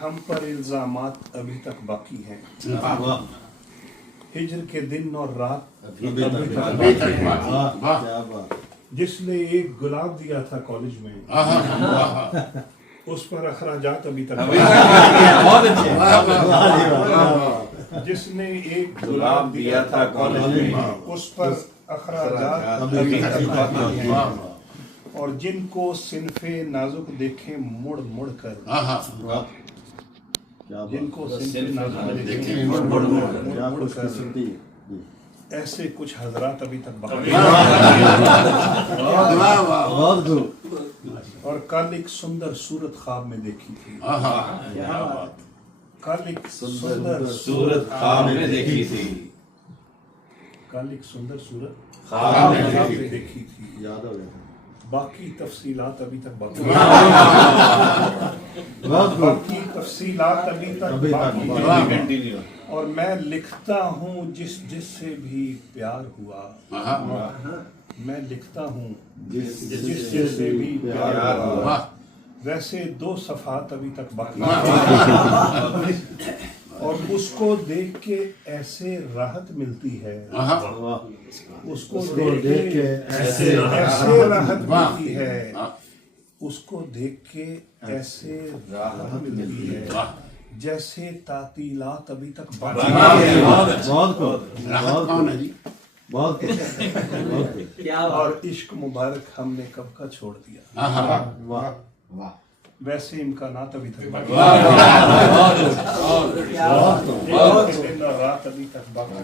हम पर इल्जामात अभी तक बाकी हैं, हिजर के दिन और रात अभी तक जिसने एक गुलाब दिया था कॉलेज में उस पर अखराजात अभी तक जिसने एक गुलाब दिया था कॉलेज में उस पर अखराजात अभी तक बाकी हैं, और जिनको सिनफे नाजुक देखे मुड़ मुड़ कर, जिनको सिनफे नाजुक देखे मुड़ मुड़ कर, ऐसे कुछ हजरात अभी तक बाकी हैं। और कल एक सुंदर सूरत ख्वाब में देखी थी, कल एक सुंदर सूरत ख्वाब में देखी थी, कल एक सुंदर सूरत ख्वाब में देखी थी, याद हो गया। बाकी तफसीलात अभी तक बाकी तफसीलात अभी तक बाकी, और मैं लिखता हूँ जिससे भी प्यार हुआ, मैं लिखता हूँ जिससे भी प्यार हुआ, वैसे दो सफ़ात अभी तक बाकी और उसको देख के ऐसे राहत मिलती है, उसको देख के ऐसे राहत मिलती है, उसको देख के ऐसे राहत मिलती है जैसे तातीलात अभी तक बाकी है। और इश्क मुबारक हमने कब का छोड़ दिया, वैसे इम्कानात अभी तक बाकी दिन और रात अभी तक बाकी।